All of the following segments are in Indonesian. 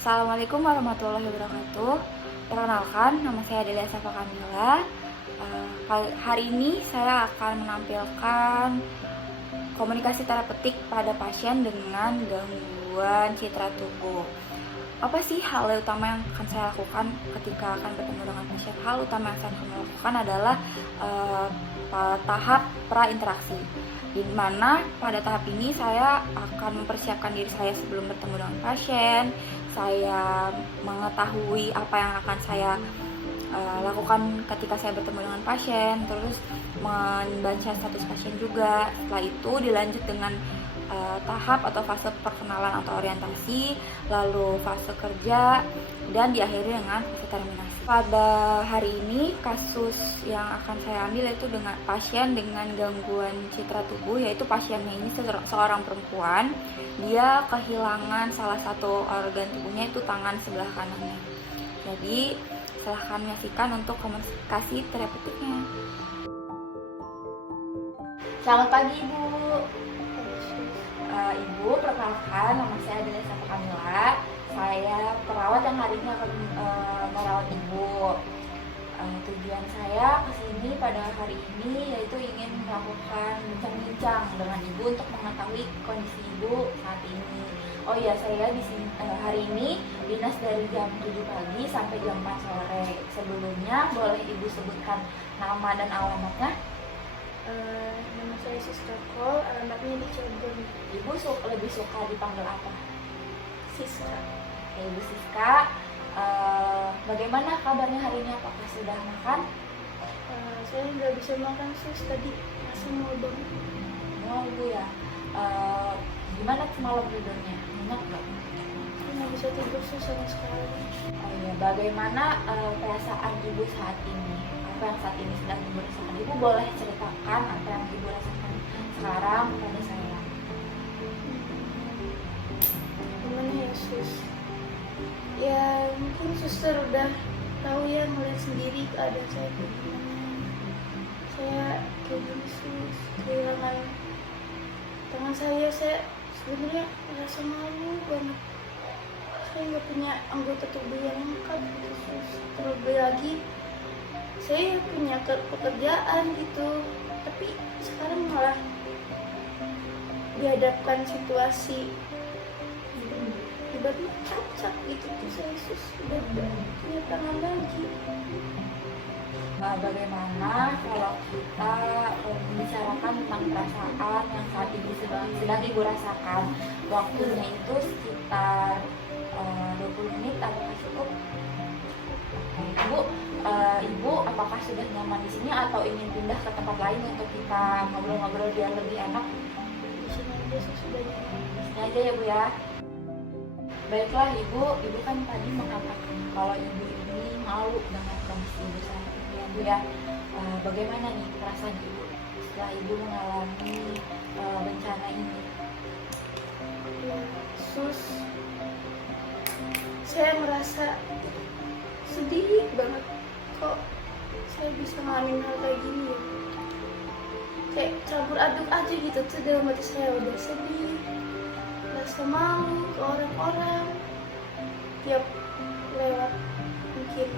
Assalamualaikum warahmatullahi wabarakatuh. Perkenalkan, nama saya Adelia Safa Kamila. Hari ini saya akan menampilkan komunikasi terapeutik pada pasien dengan gangguan citra tubuh. Apa sih hal utama yang akan saya lakukan ketika akan bertemu dengan pasien? Hal utama yang saya akan lakukan adalah tahap pra-interaksi, di mana pada tahap ini saya akan mempersiapkan diri saya sebelum bertemu dengan pasien. Saya mengetahui apa yang akan saya lakukan ketika saya bertemu dengan pasien, terus membaca status pasien juga. Setelah itu dilanjut dengan tahap atau fase perkenalan atau orientasi, lalu fase kerja, dan diakhiri dengan fase terminasi. Pada hari ini kasus yang akan saya ambil yaitu dengan pasien dengan gangguan citra tubuh, yaitu pasiennya ini seorang perempuan. Dia kehilangan salah satu organ tubuhnya, itu tangan sebelah kanannya. Jadi silahkan menyaksikan untuk komunikasi terapeutiknya. Selamat pagi Ibu. Ibu, perkenalkan, nama saya Adelia Safa Kamila. Saya perawat yang hari ini akan merawat Ibu. Tujuan saya kesini pada hari ini yaitu ingin melakukan bincang-bincang dengan Ibu untuk mengetahui kondisi Ibu saat ini. Oh iya, saya di sini hari ini dinas dari jam 7 pagi sampai jam 4 sore. Sebelumnya boleh Ibu sebutkan nama dan alamatnya? Nama saya Siska Kol, alamatnya di Cirebon. Ibu lebih suka dipanggil apa? Siska. Oke, Ibu Siska, bagaimana kabarnya hari ini? Apakah sudah makan? Saya nggak bisa makan sus, tadi masih mau bangun. Oh Ibu ya. Gimana semalam tidurnya? Nyenyak nggak? Saya nggak bisa tidur sus sama sekali. Oh iya, bagaimana perasaan Ibu saat ini? Apa yang saat ini sedang Ibu rasakan? Ibu boleh ceritakan apa yang Ibu rasakan sekarang pada saya. Gimana ya sus? Ya mungkin suster udah tahu ya, ngeliat sendiri keadaan saya kayak gimana. Saya kayak gini sus, kehilangan tangan saya sebenarnya merasa malu banget. Saya nggak punya anggota tubuh yang lengkap gitu sus. Terlebih lagi saya punya pekerjaan gitu, tapi sekarang malah dihadapkan situasi tiba-tiba cacat gitu tuh, saya sus udah punya tangan lagi. Bagaimana kalau kita membicarakan tentang perasaan yang saat ini sedang Ibu rasakan? Waktunya itu sekitar 20 menit, apakah cukup? Ibu, apakah sudah nyaman di sini atau ingin pindah ke tempat lain untuk kita ngobrol-ngobrol biar lebih enak? Di sini aja sus, sudah nyaman. Di sini aja ya Bu ya. Baiklah Ibu kan tadi mengatakan kalau Ibu ini malu dengan kondisi Ibu saat ini ya Bu ya. Bagaimana nih perasaan Ibu setelah Ibu mengalami bencana ini? Ya, sus, saya merasa sedih banget. Kok saya bisa ngalamin hal kayak gini ya? Kayak campur aduk aja gitu tuh dalam hati saya. Udah sedih, rasa malu ke orang-orang, tiap lewat mungkin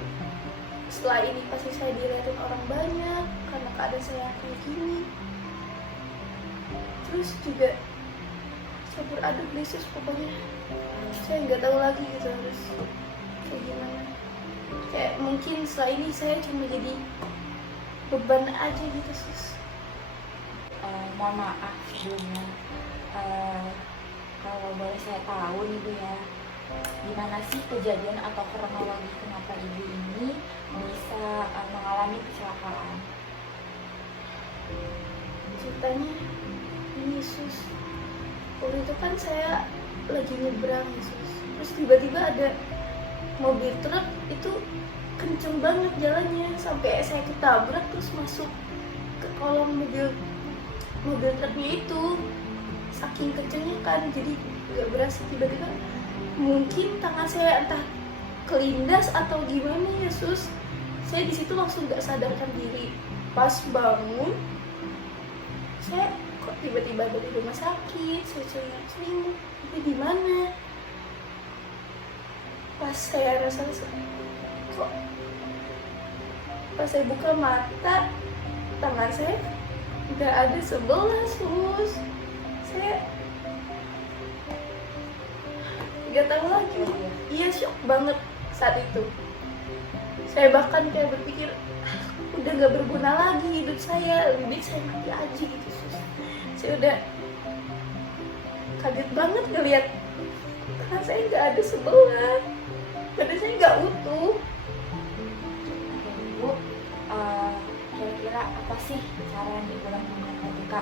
setelah ini pasti saya dilihatin orang banyak karena keadaan saya kayak gini. Terus juga campur aduk deh sus, pokoknya saya nggak tahu lagi gitu harus kayak gimana. Kayak mungkin setelah ini saya cuma jadi beban aja gitu sus. Mohon maaf sebelumnya, kalau boleh saya tahu nih Bu ya, gimana sih kejadian atau kronologi kenapa Ibu ini bisa mengalami kecelakaan? Ceritanya ini sus, waktu itu kan saya lagi nyebrang sus, terus tiba-tiba ada mobil truk itu kenceng banget jalannya sampai saya ketabrak terus masuk ke kolong mobil truknya itu. Saking kencengnya kan, jadi nggak berasa. Tiba-tiba mungkin tangan saya entah kelindas atau gimana ya sus, saya di situ langsung nggak sadarkan diri. Pas bangun saya kok tiba-tiba ada di rumah sakit. Saya selimut, tapi di mana? pas saya rasa kok pas saya buka mata tangan saya nggak ada sebelah sus. Saya nggak tahu lagi. Iya, shock banget saat itu. Saya bahkan kayak berpikir udah nggak berguna lagi hidup saya, lebih baik saya mati aja gitu sus. Saya udah kaget banget ngeliat tangan saya nggak ada sebelah, badan saya nggak utuh. Ibu, kira-kira apa sih cara yang Ibu lakukan ketika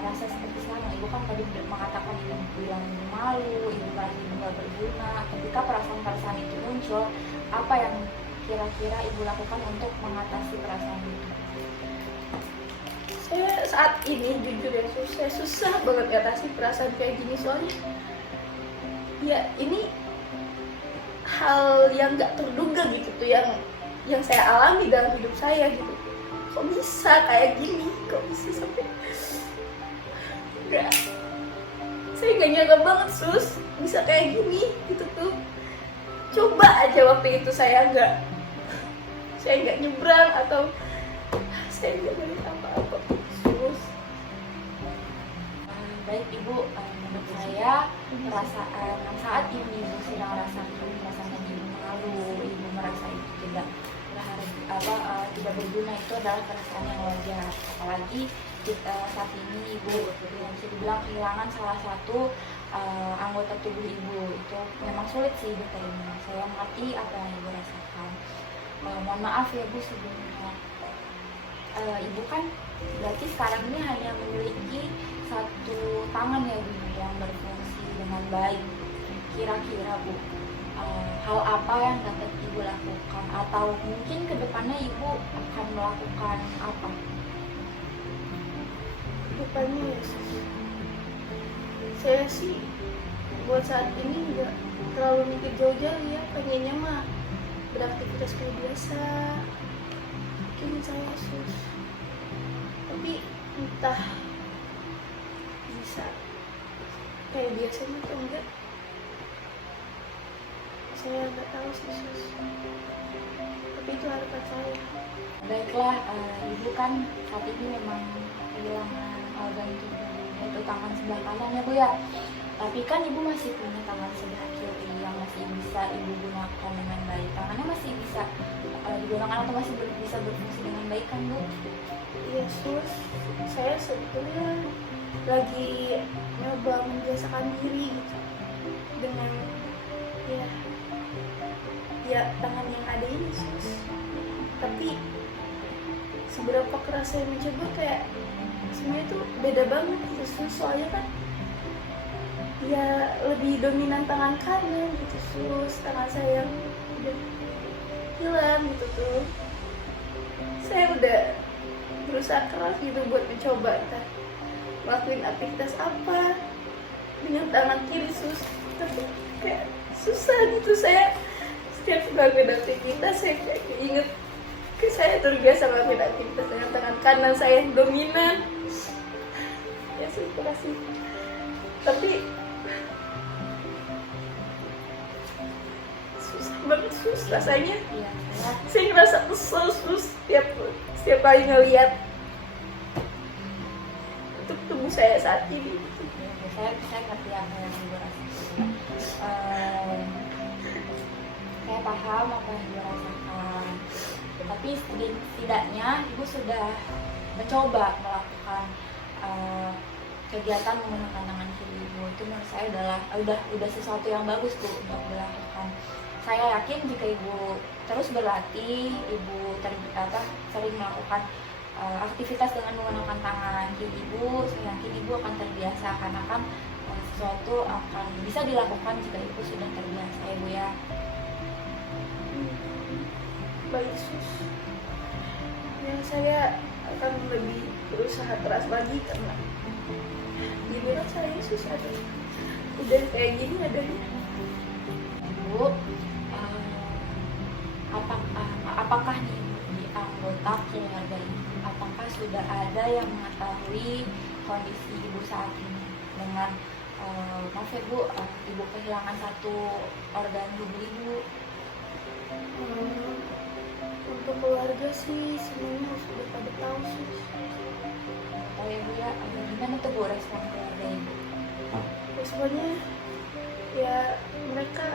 rasa seperti sekarang? Ibu kan tadi mengatakan Ibu bilang malu, Ibu merasa Ibu nggak berguna. Ketika perasaan-perasaan itu muncul, apa yang kira-kira Ibu lakukan untuk mengatasi perasaan itu? Saya saat ini jujur ya sus, saya susah banget ngatasi perasaan kayak gini soalnya ya ini hal yang nggak terduga gitu tuh yang saya alami dalam hidup saya gitu. Kok bisa kayak gini? Kok bisa sampai nggak? Saya nggak nyangka banget sus bisa kayak gini gitu tuh. Coba aja waktu itu saya nggak nyebrang atau saya nggak melihat apa-apa sus. Baik Ibu, menurut saya perasaan saat ini Ibu sedang merasa Ibu malu, Ibu merasa itu tidak tidak berguna, itu adalah perasaan yang wajar. Apalagi saat ini Ibu bisa dibilang kehilangan salah satu anggota tubuh Ibu. Itu memang sulit sih Ibu terima. Saya mengerti apa yang Ibu rasakan. Mohon maaf ya Bu sebelumnya. Ibu kan berarti sekarang ini hanya memiliki satu tangan ya Bu yang berfungsi dengan baik. Kira-kira Bu, hal apa yang dapat Ibu lakukan atau mungkin kedepannya Ibu akan melakukan apa? Depannya ya sus, saya sih buat saat ini nggak terlalu mikir jauh-jauh ya, pengennya mah beraktivitas kayak biasa. Mungkin saya sus, tapi entah bisa kayak biasanya atau enggak, saya nggak tahu sih sus, tapi itu harapan saya. Baiklah, Ibu kan saat ini memang kehilangan organ tubuh yaitu tangan sebelah kanan ya Bu ya. Tapi kan Ibu masih punya tangan sebelah kiri yang masih bisa Ibu gunakan dengan baik. Tangannya masih bisa digunakan atau masih bisa berfungsi dengan baik kan Bu? Iya sus, saya sebetulnya lagi nyoba membiasakan diri gitu dengan ya tangan yang ada ini sus. Tapi seberapa keras saya mencoba kayak semuanya tuh beda banget gitu sus. Soalnya kan ya lebih dominan tangan kanan gitu sus. Tangan saya yang udah hilang gitu tuh. Saya udah berusaha keras gitu buat mencoba entah ngelakuin aktivitas apa dengan tangan kiri sus, tapi kayak susah gitu. Saya setiap ngelakuin aktivitas saya kayak inget saya terbiasa ngelakuin aktivitas dengan tangan kanan saya yang dominan ya syukur sih. Tapi susah banget sus rasanya. Iya. Saya ngerasa kesel sus setiap kali ngeliat untuk tubuh saya saat ini. Saya ngerti apa yang Ibu rasakan. Saya paham apa yang Ibu rasakan. Tapi setidaknya Ibu sudah mencoba melakukan kegiatan menggunakan tangan kiri Ibu. Itu menurut saya udah sesuatu yang bagus Bu untuk dilakukan. Saya yakin jika Ibu terus berlatih, Ibu sering melakukan aktivitas dengan menggunakan tangan kiri Ibu, saya yakin Ibu akan terbiasa karena kan sesuatu akan bisa dilakukan jika Ibu sudah terbiasa ya Bu ya. Baik sus, ya saya akan lebih berusaha keras lagi karena gimana saya sus udah kayak gini adanya. Bu, apakah nih di anggota keluarga Ibu, apakah sudah ada yang mengetahui kondisi Ibu saat ini dengan Maaf ya Bu, Ibu kehilangan satu organ tubuh Ibu. Hmm, untuk keluarga sih semuanya sudah pada tahu sus. Tahu ya Bu ya, gimana tuh Bu respon keluarga Ibu? Responnya ya mereka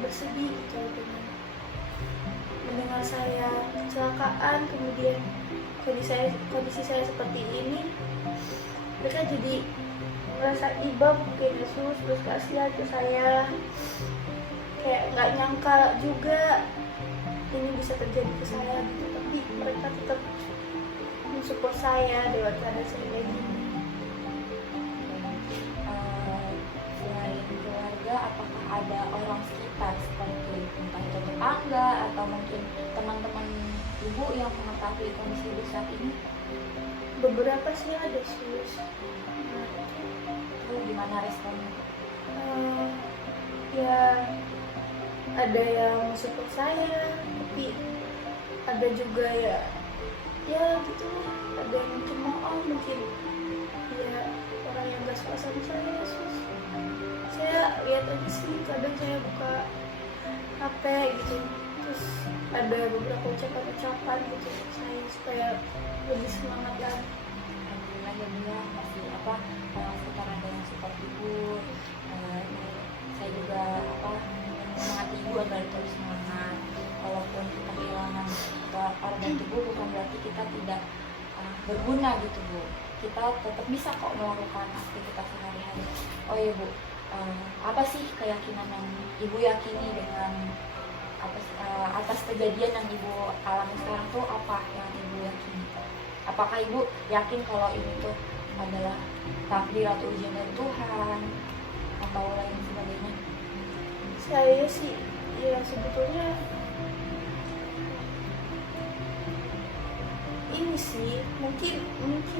bersedih gitu dengan mendengar saya kecelakaan, kemudian kondisi saya seperti ini. Mereka jadi merasa iba mungkin Yesus, terus kasihan ke saya, kayak nggak nyangka juga ini bisa terjadi ke saya gitu. Tapi mereka tetap mensupport saya lewat keadaan saya kayak gini. Selain keluarga, apakah ada orang sekitar seperti entah itu tetangga atau mungkin teman-teman Ibu yang mengetahui kondisi Ibu saat ini? Beberapa sih ada sus. Itu gimana responnya? Eh, ya ada yang support saya, tapi ada juga ya gitu, ada yang cemooh mungkin, ya orang yang gak suka sama saya sus. Saya lihat aja sih, kadang saya buka HP gitu, terus ada beberapa ucapan-ucapan gitu saya supaya lebih semangat lagi. Alhamdulillah ya Bu ya, masih orang sekitar ada yang support Ibu. Saya juga menyemangati Ibu agar terus semangat. Walaupun kita kehilangan organ tubuh bukan berarti kita tidak berguna gitu Bu. Kita tetap bisa kok melakukan aktivitas sehari-hari. Oh iya Bu, apa sih keyakinan yang Ibu yakini dengan atas kejadian yang Ibu alami sekarang tuh, apa yang Ibu yakini? Apakah Ibu yakin kalau ini tuh adalah takdir atau ujian dari Tuhan atau lain sebagainya? Saya sih ya sebetulnya ini sih mungkin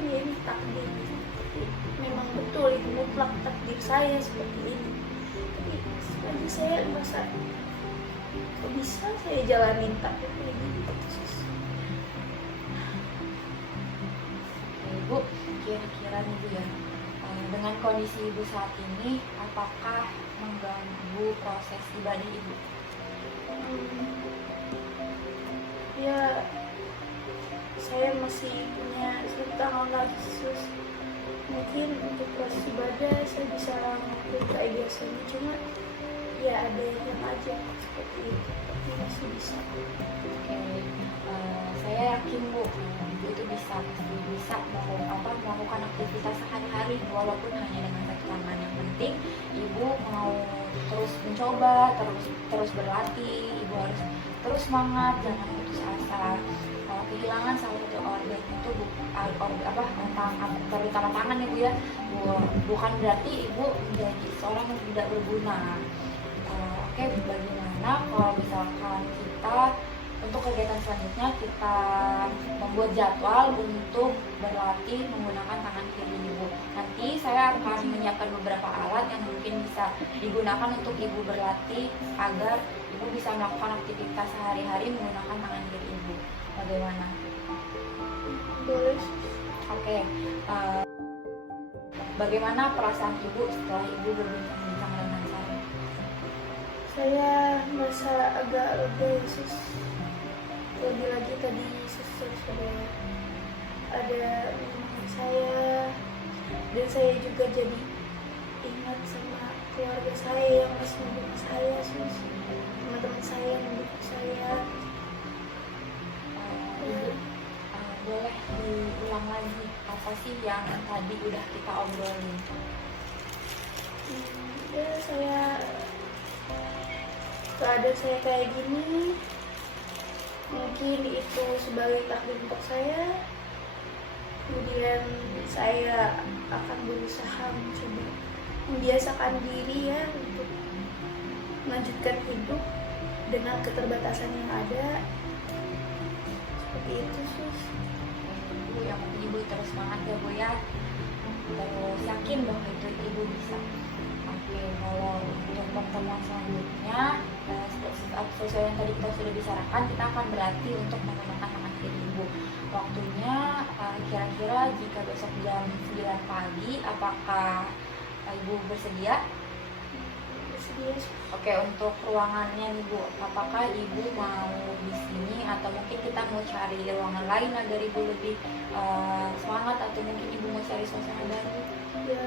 ya ini takdir, tapi memang betul itu mutlak takdir saya seperti ini. Tapi sebenarnya saya merasa kok bisa saya jalanin takdir kayak gitu. Ibu, kira-kira nih Bu ya, dengan kondisi Ibu saat ini, apakah mengganggu proses ibadah Ibu? Ya saya masih punya setahun lagi sus. Mungkin untuk proses ibadah saya bisa ngelakuin kayak biasanya, cuma ya ada yang aja seperti itu, tapi masih bisa. Oke, saya yakin Bu, Ibu itu bisa melakukan aktivitas sehari-hari walaupun hanya dengan satu tangan. Yang penting Ibu mau terus mencoba, terus berlatih. Ibu harus terus semangat, jangan putus asa. Kehilangan salah satu organ itu terutama tangan ya Bu ya, bukan berarti Ibu menjadi seorang yang tidak berguna. Oke, bagaimana kalau misalkan kita untuk kegiatan selanjutnya kita membuat jadwal untuk berlatih menggunakan tangan kiri Ibu. Nanti saya akan menyiapkan beberapa alat yang mungkin bisa digunakan untuk Ibu berlatih agar Ibu bisa melakukan aktivitas sehari-hari menggunakan tangan kiri Ibu. Bagaimana? Boleh. Oke. Bagaimana perasaan Ibu setelah Ibu berbincang-bincang dengan saya? Saya merasa agak lega Yesus. Lebih lagi tadi suster sudah ada mengingat saya, dan saya juga jadi ingat sama keluarga saya yang masih mendukung saya, sus, teman-teman saya yang mendukung saya. Ibu, boleh diulang lagi apa sih yang tadi udah kita obrolin? Ya saya keadaan saya kayak gini, mungkin itu sebagai takdir untuk saya. Kemudian saya akan berusaha mencoba membiasakan diri ya untuk melanjutkan hidup dengan keterbatasan yang ada. Seperti itu sus. Bu, yang penting Ibu terus semangat ya Bu ya, terus yakin bahwa itu Ibu bisa. Oke, kalau untuk pertemuan selanjutnya sesuai yang tadi kita sudah bicarakan, kita akan berlatih untuk menggunakan tangan kiri Ibu. Waktunya kira-kira jika besok jam 9 pagi, apakah Ibu bersedia? Bersedia. Oke, untuk ruangannya nih Bu, apakah Ibu mau di sini atau mungkin kita mau cari ruangan lain agar Ibu lebih semangat, atau mungkin Ibu mau cari suasana baru? Ya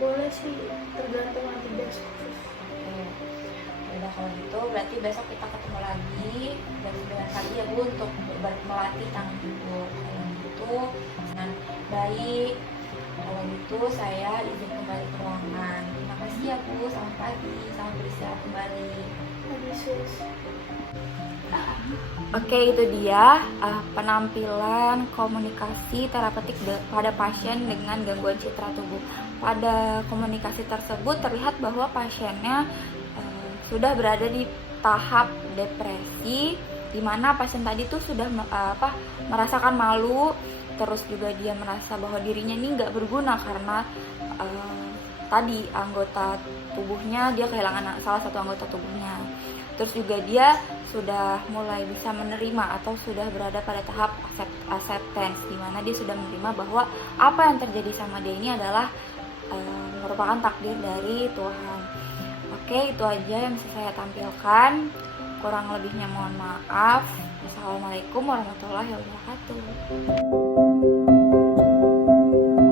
boleh sih, tergantung nanti besok. Oke, udah kalau gitu berarti besok kita ketemu lagi dan 9 kali ya Bu untuk melatih tangan Ibu. Kalau gitu dengan baik. Kalau gitu saya izin kembali ke ruangan. Terima kasih ya Bu, selamat pagi, selamat beristirahat kembali. Yesus. Oke, itu dia penampilan komunikasi terapeutik pada pasien dengan gangguan citra tubuh. Pada komunikasi tersebut terlihat bahwa pasiennya sudah berada di tahap depresi, di mana pasien tadi tuh sudah merasakan malu, terus juga dia merasa bahwa dirinya ini nggak berguna karena tadi anggota tubuhnya, dia kehilangan salah satu anggota tubuhnya. Terus juga dia sudah mulai bisa menerima atau sudah berada pada tahap acceptance, di mana dia sudah menerima bahwa apa yang terjadi sama dia ini adalah merupakan takdir dari Tuhan. Oke, itu aja yang bisa saya tampilkan. Kurang lebihnya mohon maaf. Assalamualaikum warahmatullahi wabarakatuh.